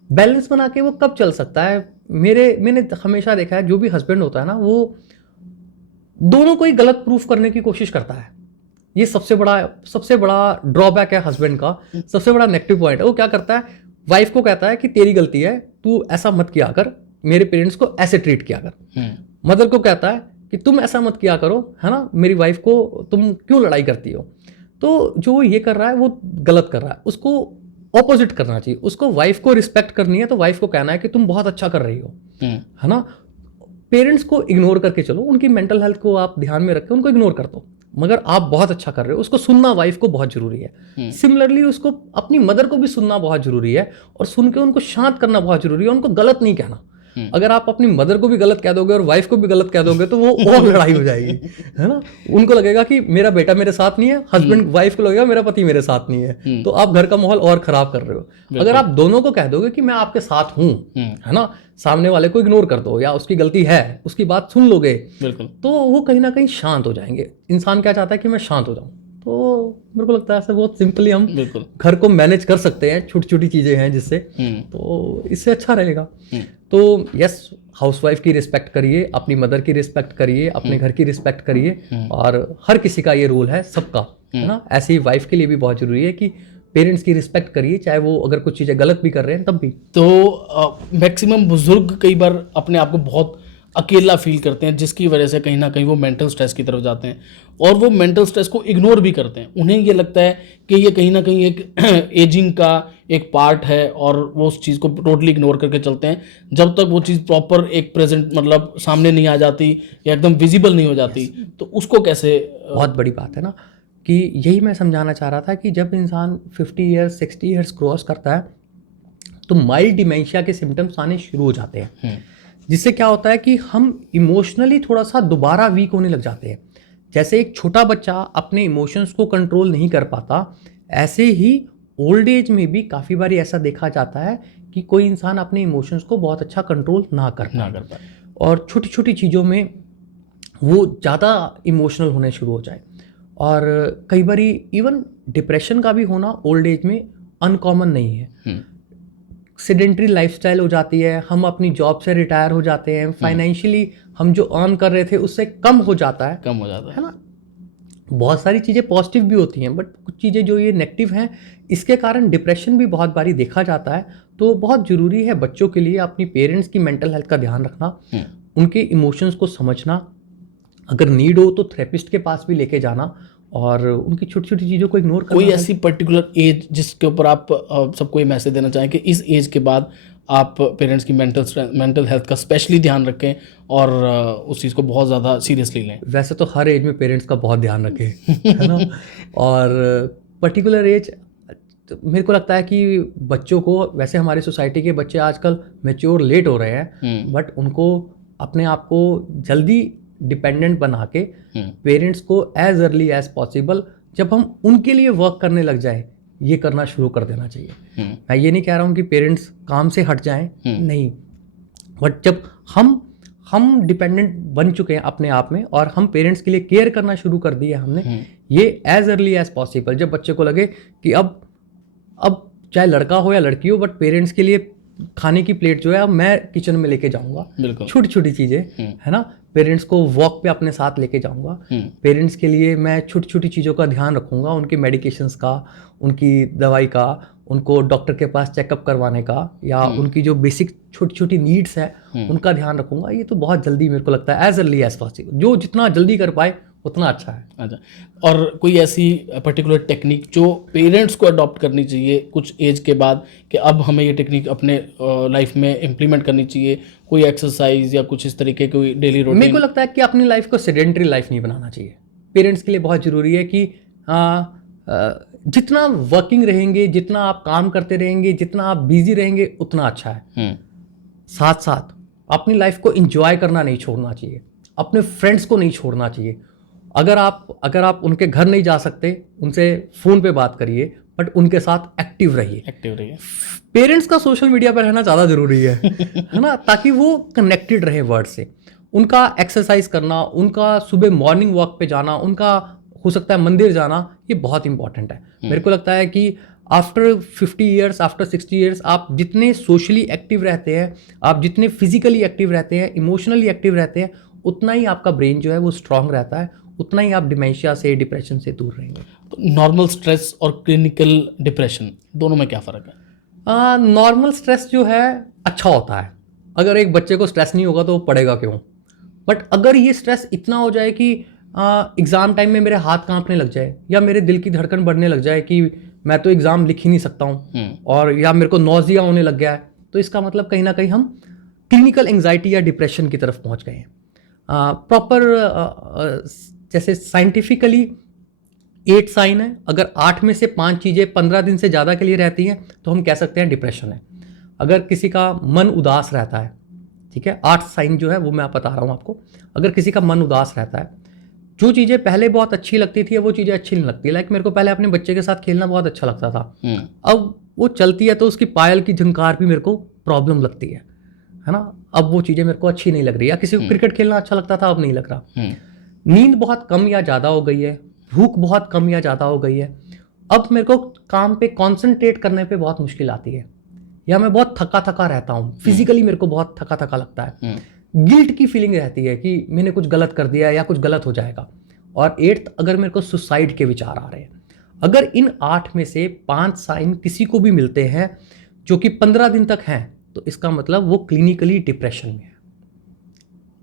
बैलेंस बना के वो कब चल सकता है? मैंने हमेशा देखा है जो भी हस्बैंड होता है ना, वो दोनों को ही गलत प्रूफ करने की कोशिश करता है। ये सबसे बड़ा ड्रॉबैक है हस्बैंड का, सबसे बड़ा नेगेटिव पॉइंट है। वो क्या करता है, वाइफ को कहता है कि तेरी गलती है, तू ऐसा मत किया कर, मेरे पेरेंट्स को ऐसे ट्रीट किया कर। मदर को कहता है कि तुम ऐसा मत किया करो, है ना, मेरी वाइफ को तुम क्यों लड़ाई करती हो। तो जो ये कर रहा है वो गलत कर रहा है, उसको ऑपोजिट करना चाहिए। उसको वाइफ को रिस्पेक्ट करनी है तो वाइफ को कहना है कि तुम बहुत अच्छा कर रही हो, है ना। पेरेंट्स को इग्नोर करके चलो, उनकी मेंटल हेल्थ को आप ध्यान में रखें, उनको इग्नोर कर दो, मगर आप बहुत अच्छा कर रहे हो। उसको सुनना वाइफ को बहुत जरूरी है। सिमिलरली उसको अपनी मदर को भी सुनना बहुत जरूरी है और सुन के उनको शांत करना बहुत जरूरी है, उनको गलत नहीं कहना। अगर आप अपनी मदर को भी गलत कह दोगे और वाइफ को भी गलत कह दोगे तो वो और लड़ाई हो जाएगी, है ना। उनको लगेगा कि मेरा बेटा मेरे साथ नहीं है, हस्बैंड वाइफ को लगेगा मेरा पति मेरे साथ नहीं है, तो आप घर का माहौल और खराब कर रहे हो। अगर आप दोनों को कह दोगे कि मैं आपके साथ हूँ, है ना, सामने वाले को इग्नोर कर दो या उसकी गलती है उसकी बात सुन लोगे, तो वो कहीं ना कहीं शांत हो जाएंगे। इंसान क्या चाहता है कि मैं शांत हो जाऊं, तो मेरे को लगता है ऐसे बहुत सिंपली हम घर को मैनेज कर सकते हैं, छोटी छोटी चीजें हैं जिससे, तो इससे अच्छा रहेगा। तो यस, हाउसवाइफ की रिस्पेक्ट करिए, अपनी मदर की रिस्पेक्ट करिए, अपने घर की रिस्पेक्ट करिए, और हर किसी का ये रोल है, सबका, है ना। ऐसे ही वाइफ के लिए भी बहुत जरूरी है कि पेरेंट्स की रिस्पेक्ट करिए, चाहे वो अगर कुछ चीज़ें गलत भी कर रहे हैं तब भी। तो मैक्सिमम बुजुर्ग कई बार अपने आप को बहुत अकेला फील करते हैं, जिसकी वजह से कहीं ना कहीं वो मेंटल स्ट्रेस की तरफ जाते हैं, और वो मेंटल स्ट्रेस को इग्नोर भी करते हैं। उन्हें ये लगता है कि ये कहीं ना कहीं एक एजिंग का एक पार्ट है, और वो उस चीज़ को टोटली इग्नोर करके चलते हैं जब तक वो चीज़ प्रॉपर एक प्रेजेंट मतलब सामने नहीं आ जाती या एकदम विजिबल नहीं हो जाती। तो उसको कैसे बहुत बड़ी बात है ना, कि यही मैं समझाना चाह रहा था कि जब इंसान 50 ईयर्स 60 ईयर्स क्रॉस करता है तो माइल्ड डिमेंशिया के सिम्टम्स आने शुरू हो जाते हैं, जिससे क्या होता है कि हम इमोशनली थोड़ा सा दोबारा वीक होने लग जाते हैं। जैसे एक छोटा बच्चा अपने इमोशंस को कंट्रोल नहीं कर पाता, ऐसे ही ओल्ड एज में भी काफ़ी बार ऐसा देखा जाता है कि कोई इंसान अपने इमोशंस को बहुत अच्छा कंट्रोल ना कर पाए, और छोटी छोटी चीज़ों में वो ज़्यादा इमोशनल होने शुरू हो जाए। और कई बार इवन डिप्रेशन का भी होना ओल्ड एज में अनकॉमन नहीं है। सेडेंट्री लाइफस्टाइल हो जाती है, हम अपनी जॉब से रिटायर हो जाते हैं, फाइनेंशियली हम जो अर्न कर रहे थे उससे कम हो जाता है ना। बहुत सारी चीज़ें पॉजिटिव भी होती हैं, बट कुछ चीज़ें जो ये नेगेटिव हैं, इसके कारण डिप्रेशन भी बहुत बारी देखा जाता है। तो बहुत ज़रूरी है बच्चों के लिए अपनी पेरेंट्स की मेंटल हेल्थ का ध्यान रखना, उनके इमोशंस को समझना, अगर नीड हो तो थेरेपिस्ट के पास भी लेके जाना, और उनकी छोटी छोटी चीज़ों को इग्नोर करना। कोई ऐसी पर्टिकुलर एज जिसके ऊपर आप सबको ये मैसेज देना चाहें कि इस एज के बाद आप पेरेंट्स की मेंटल हेल्थ का स्पेशली ध्यान रखें और उस चीज़ को बहुत ज़्यादा सीरियसली लें? वैसे तो हर एज में पेरेंट्स का बहुत ध्यान रखें, है ना। और पर्टिकुलर एज, मेरे को लगता है कि बच्चों को, वैसे हमारी सोसाइटी के बच्चे आजकल मैच्योर लेट हो रहे हैं, बट उनको अपने आप को जल्दी डिपेंडेंट बना के पेरेंट्स को एज अर्ली एज पॉसिबल, जब हम उनके लिए वर्क करने लग जाए, ये करना शुरू कर देना चाहिए। मैं ये नहीं कह रहा हूँ कि पेरेंट्स काम से हट जाएं, नहीं, बट जब हम डिपेंडेंट बन चुके हैं अपने आप में और हम पेरेंट्स के लिए केयर करना शुरू कर दिया हमने, ये एज अर्ली एज पॉसिबल, जब बच्चे को लगे कि अब चाहे लड़का हो या लड़की हो, बट पेरेंट्स के लिए खाने की प्लेट जो है अब मैं किचन में लेके जाऊंगा, छोटी छोटी चीज़ें, है ना। पेरेंट्स को वॉक पे अपने साथ लेके जाऊंगा, पेरेंट्स के लिए मैं छोटी छोटी चीज़ों का ध्यान रखूंगा, उनके मेडिकेशंस का, उनकी दवाई का, उनको डॉक्टर के पास चेकअप करवाने का, या उनकी जो बेसिक छोटी छोटी नीड्स है उनका ध्यान रखूंगा। ये तो बहुत जल्दी मेरे को लगता है एज अर्ली एज पॉसिबल, जो जितना जल्दी कर पाए उतना अच्छा है। अच्छा, और कोई ऐसी पर्टिकुलर टेक्निक जो पेरेंट्स को अडॉप्ट करनी चाहिए कुछ एज के बाद, कि अब हमें ये टेक्निक अपने लाइफ में इम्प्लीमेंट करनी चाहिए, कोई एक्सरसाइज या कुछ इस तरीके कोई डेली रूटीन? मेरे को लगता है कि अपनी लाइफ को सेडेंटरी लाइफ नहीं बनाना चाहिए। पेरेंट्स के लिए बहुत ज़रूरी है कि जितना वर्किंग रहेंगे, जितना आप काम करते रहेंगे, जितना आप बिजी रहेंगे, उतना अच्छा है। साथ साथ अपनी लाइफ को एंजॉय करना नहीं छोड़ना चाहिए, अपने फ्रेंड्स को नहीं छोड़ना चाहिए। अगर आप उनके घर नहीं जा सकते, उनसे फ़ोन पे बात करिए, बट उनके साथ एक्टिव रहिए। पेरेंट्स का सोशल मीडिया पर रहना ज़्यादा ज़रूरी है ना, ताकि वो कनेक्टेड रहे वर्ड से। उनका एक्सरसाइज करना, उनका सुबह मॉर्निंग वॉक पे जाना, उनका हो सकता है मंदिर जाना, ये बहुत इंपॉर्टेंट है। मेरे को लगता है कि आफ्टर 50 ईयर्स, आफ्टर 60 ईयर्स, आप जितने सोशली एक्टिव रहते हैं, आप जितने फिजिकली एक्टिव रहते हैं, इमोशनली एक्टिव रहते हैं, उतना ही आपका ब्रेन जो है वो स्ट्रांग रहता है, उतना ही आप डिमेंशिया से, डिप्रेशन से दूर रहेंगे। तो नॉर्मल स्ट्रेस और क्लिनिकल डिप्रेशन दोनों में क्या फ़र्क है? नॉर्मल स्ट्रेस जो है अच्छा होता है। अगर एक बच्चे को स्ट्रेस नहीं होगा तो वो पढ़ेगा क्यों? बट अगर ये स्ट्रेस इतना हो जाए कि एग्ज़ाम टाइम में मेरे हाथ कांपने लग जाए, या मेरे दिल की धड़कन बढ़ने लग जाए कि मैं तो एग्ज़ाम लिख ही नहीं सकता हूँ, और या मेरे को नौजिया होने लग गया है, तो इसका मतलब कहीं ना कहीं हम क्लिनिकल एंग्जाइटी या डिप्रेशन की तरफ पहुँच गए हैं। प्रॉपर जैसे साइंटिफिकली 8 साइन है, अगर 8 में से 5 चीज़ें 15 दिन से ज़्यादा के लिए रहती हैं तो हम कह सकते हैं डिप्रेशन है। अगर किसी का मन उदास रहता है, ठीक है, 8 साइन जो है वो मैं बता रहा हूँ आपको। अगर किसी का मन उदास रहता है, जो चीज़ें पहले बहुत अच्छी लगती थी वो चीज़ें अच्छी नहीं लगती। लाइक मेरे को पहले अपने बच्चे के साथ खेलना बहुत अच्छा लगता था, अब वो चलती है तो उसकी पायल की झंकार भी मेरे को प्रॉब्लम लगती है ना। अब वो चीज़ें मेरे को अच्छी नहीं लग रही। या किसी को क्रिकेट खेलना अच्छा लगता था, अब नहीं लग रहा। नींद बहुत कम या ज़्यादा हो गई है, भूख बहुत कम या ज़्यादा हो गई है। अब मेरे को काम पे कॉन्सेंट्रेट करने पे बहुत मुश्किल आती है, या मैं बहुत थका थका रहता हूँ, फिजिकली मेरे को बहुत थका थका लगता है। गिल्ट की फीलिंग रहती है कि मैंने कुछ गलत कर दिया या कुछ गलत हो जाएगा। और 8th, अगर मेरे को सुसाइड के विचार आ रहे हैं। अगर इन 8 में से 5 साइन किसी को भी मिलते हैं जो कि 15 दिन तक हैं, तो इसका मतलब वो क्लिनिकली डिप्रेशन में है।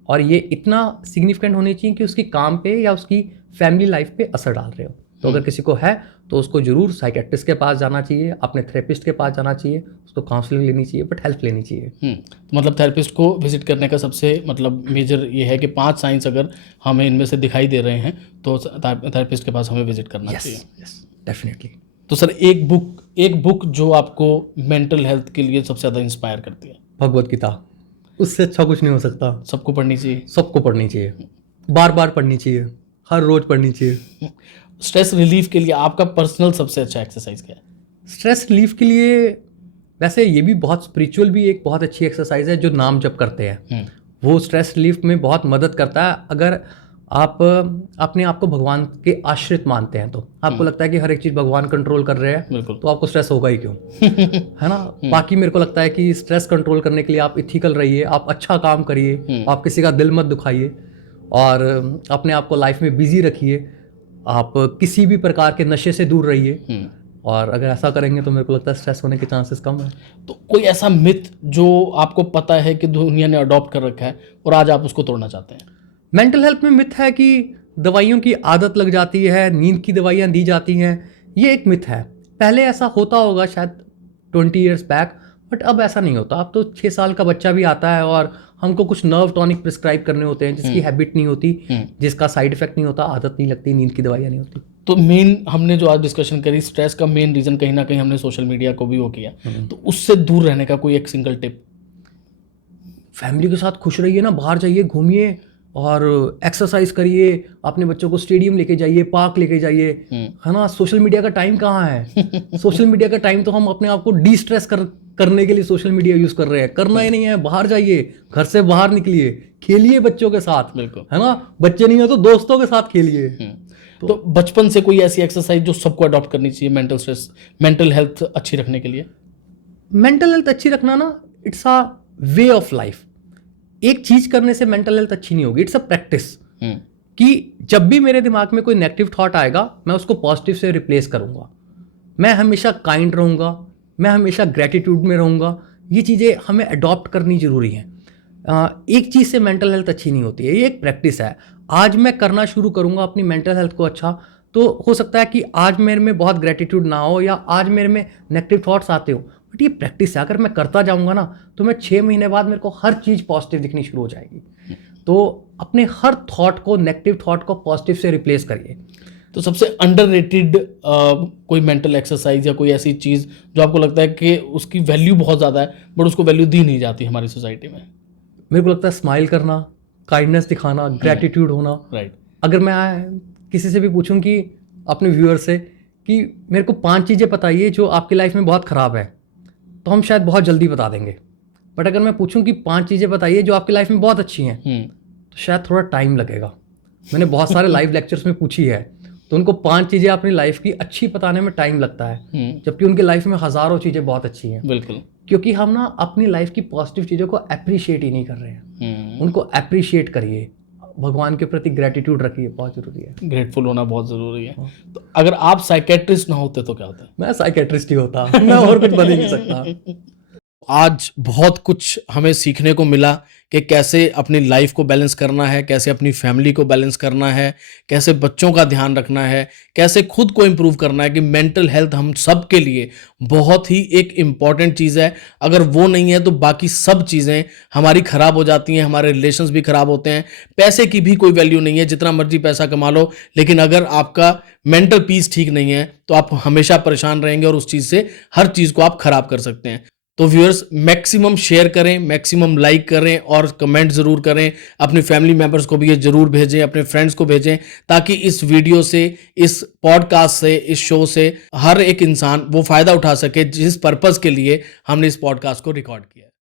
और ये इतना सिग्निफिकेंट होनी चाहिए कि उसकी काम पे या उसकी फैमिली लाइफ पे असर डाल रहे हो। तो अगर किसी को है तो उसको जरूर साइकेट्रिस्ट के पास जाना चाहिए, अपने थेरेपिस्ट के पास जाना चाहिए, उसको काउंसलिंग लेनी चाहिए, बट हेल्प लेनी चाहिए। तो मतलब थेरेपिस्ट को विजिट करने का सबसे मतलब मेजर ये है कि 5 साइंस अगर हमें इनमें से दिखाई दे रहे हैं तो थेरेपिस्ट के पास हमें विजिट करना चाहिए। Yes, definitely. तो सर एक बुक जो आपको मेंटल हेल्थ के लिए सबसे ज़्यादा इंस्पायर करती है? भगवत गीता, उससे अच्छा कुछ नहीं हो सकता। सबको पढ़नी चाहिए? सबको पढ़नी चाहिए, बार बार पढ़नी चाहिए, हर रोज पढ़नी चाहिए। स्ट्रेस रिलीफ के लिए आपका पर्सनल सबसे अच्छा एक्सरसाइज क्या है? स्ट्रेस रिलीफ के लिए वैसे ये भी बहुत स्पिरिचुअल भी एक बहुत अच्छी एक्सरसाइज है, जो नाम जप करते हैं। वो स्ट्रेस रिलीफ में बहुत मदद करता है। अगर आप अपने आप को भगवान के आश्रित मानते हैं, तो आपको लगता है कि हर एक चीज़ भगवान कंट्रोल कर रहे हैं, तो आपको स्ट्रेस होगा ही क्यों, है ना। बाकी मेरे को लगता है कि स्ट्रेस कंट्रोल करने के लिए आप इथिकल रहिए, आप अच्छा काम करिए, आप किसी का दिल मत दुखाइए, और अपने आप को लाइफ में बिजी रखिए। आप किसी भी प्रकार के नशे से दूर रहिए, और अगर ऐसा करेंगे तो मेरे को लगता है स्ट्रेस होने के चांसेस कम है। तो कोई ऐसा मिथ जो आपको पता है कि दुनिया ने अडॉप्ट कर रखा है और आज आप उसको तोड़ना चाहते हैं? मेंटल हेल्थ में मिथ है कि दवाइयों की आदत लग जाती है, नींद की दवाइयाँ दी जाती हैं। ये एक मिथ है। पहले ऐसा होता होगा शायद 20 ईयर्स बैक, बट अब ऐसा नहीं होता। अब तो 6 साल का बच्चा भी आता है और हमको कुछ नर्व टॉनिक प्रिस्क्राइब करने होते हैं, जिसकी हैबिट नहीं होती, जिसका साइड इफेक्ट नहीं होता, आदत नहीं लगती, नींद की दवाइयाँ नहीं होती। तो मेन हमने जो आज डिस्कशन करी स्ट्रेस का मेन रीजन कहीं ना कहीं हमने सोशल मीडिया को भी वो किया, तो उससे दूर रहने का कोई एक सिंगल टिप? फैमिली के साथ खुश रहिए ना, बाहर जाइए, घूमिए और एक्सरसाइज करिए, अपने बच्चों को स्टेडियम लेके जाइए, पार्क लेके जाइए, है ना। सोशल मीडिया का टाइम कहाँ है? सोशल मीडिया का टाइम तो हम अपने आप को डी स्ट्रेस करने के लिए सोशल मीडिया यूज कर रहे हैं। करना ही नहीं है, बाहर जाइए, घर से बाहर निकलिए, खेलिए बच्चों के साथ, बिल्कुल, है ना। बच्चे नहीं हो तो दोस्तों के साथ खेलिए। तो बचपन से कोई ऐसी एक्सरसाइज जो सबको अडॉप्ट करनी चाहिए मेंटल हेल्थ अच्छी रखने के लिए? मेंटल हेल्थ अच्छी रखना ना, it's a way of life. एक चीज करने से मेंटल हेल्थ अच्छी नहीं होगी, इट्स अ प्रैक्टिस। कि जब भी मेरे दिमाग में कोई नेगेटिव थॉट आएगा, मैं उसको पॉजिटिव से रिप्लेस करूंगा। मैं हमेशा काइंड रहूंगा, मैं हमेशा ग्रेटिट्यूड में रहूंगा। ये चीज़ें हमें अडॉप्ट करनी जरूरी है। एक चीज़ से मेंटल हेल्थ अच्छी नहीं होती है, ये एक प्रैक्टिस है। आज मैं करना शुरू करूंगा अपनी मेंटल हेल्थ को अच्छा, तो हो सकता है कि आज मेरे में बहुत ग्रेटिट्यूड ना हो, या आज मेरे में नेगेटिव थॉट्स आते हो, बट ये प्रैक्टिस है। अगर मैं करता जाऊंगा ना, तो मैं 6 महीने बाद मेरे को हर चीज़ पॉजिटिव दिखनी शुरू हो जाएगी। तो अपने हर थॉट को, नेगेटिव थॉट को पॉजिटिव से रिप्लेस करिए। तो सबसे अंडररेटेड कोई मेंटल एक्सरसाइज या कोई ऐसी चीज़ जो आपको लगता है कि उसकी वैल्यू बहुत ज़्यादा है बट उसको वैल्यू दी नहीं जाती हमारी सोसाइटी में? मेरे को लगता है स्माइल करना, काइंडनेस दिखाना, ग्रेटिट्यूड होना। राइट। अगर मैं किसी से भी पूछूं कि अपने व्यूअर से कि मेरे को 5 चीज़ें बताइए जो आपकी लाइफ में बहुत ख़राब है, तो हम शायद बहुत जल्दी बता देंगे। बट अगर मैं पूछूं कि 5 चीज़ें बताइए जो आपकी लाइफ में बहुत अच्छी हैं, तो शायद थोड़ा टाइम लगेगा। मैंने बहुत सारे लाइव लेक्चर्स में पूछी है, तो उनको 5 चीज़ें अपनी लाइफ की अच्छी बताने में टाइम लगता है, जबकि उनकी लाइफ में हज़ारों चीज़ें बहुत अच्छी हैं। बिल्कुल, क्योंकि हम ना अपनी लाइफ की पॉजिटिव चीज़ों को अप्रिशिएट ही नहीं कर रहे हैं। उनको अप्रिशिएट करिए, भगवान के प्रति ग्रेटिट्यूड रखिए, बहुत जरूरी है। ग्रेटफुल होना बहुत ज़रूरी है। तो अगर आप साइकेट्रिस्ट ना होते तो क्या होता? मैं साइकेट्रिस्ट ही होता, मैं और कुछ बन ही नहीं सकता। आज बहुत कुछ हमें सीखने को मिला कि कैसे अपनी लाइफ को बैलेंस करना है, कैसे अपनी फैमिली को बैलेंस करना है, कैसे बच्चों का ध्यान रखना है, कैसे खुद को इम्प्रूव करना है, कि मेंटल हेल्थ हम सब के लिए बहुत ही एक इम्पॉर्टेंट चीज़ है। अगर वो नहीं है तो बाकी सब चीज़ें हमारी ख़राब हो जाती हैं, हमारे रिलेशंस भी ख़राब होते हैं। पैसे की भी कोई वैल्यू नहीं है, जितना मर्जी पैसा कमा लो, लेकिन अगर आपका मेंटल पीस ठीक नहीं है तो आप हमेशा परेशान रहेंगे और उस चीज़ से हर चीज़ को आप ख़राब कर सकते हैं। तो व्यूअर्स मैक्सिमम शेयर करें, मैक्सिमम लाइक करें और कमेंट ज़रूर करें। अपने फैमिली मेंबर्स को भी ये ज़रूर भेजें, अपने फ्रेंड्स को भेजें, ताकि इस वीडियो से, इस पॉडकास्ट से, इस शो से हर एक इंसान वो फ़ायदा उठा सके जिस पर्पज़ के लिए हमने इस पॉडकास्ट को रिकॉर्ड किया है।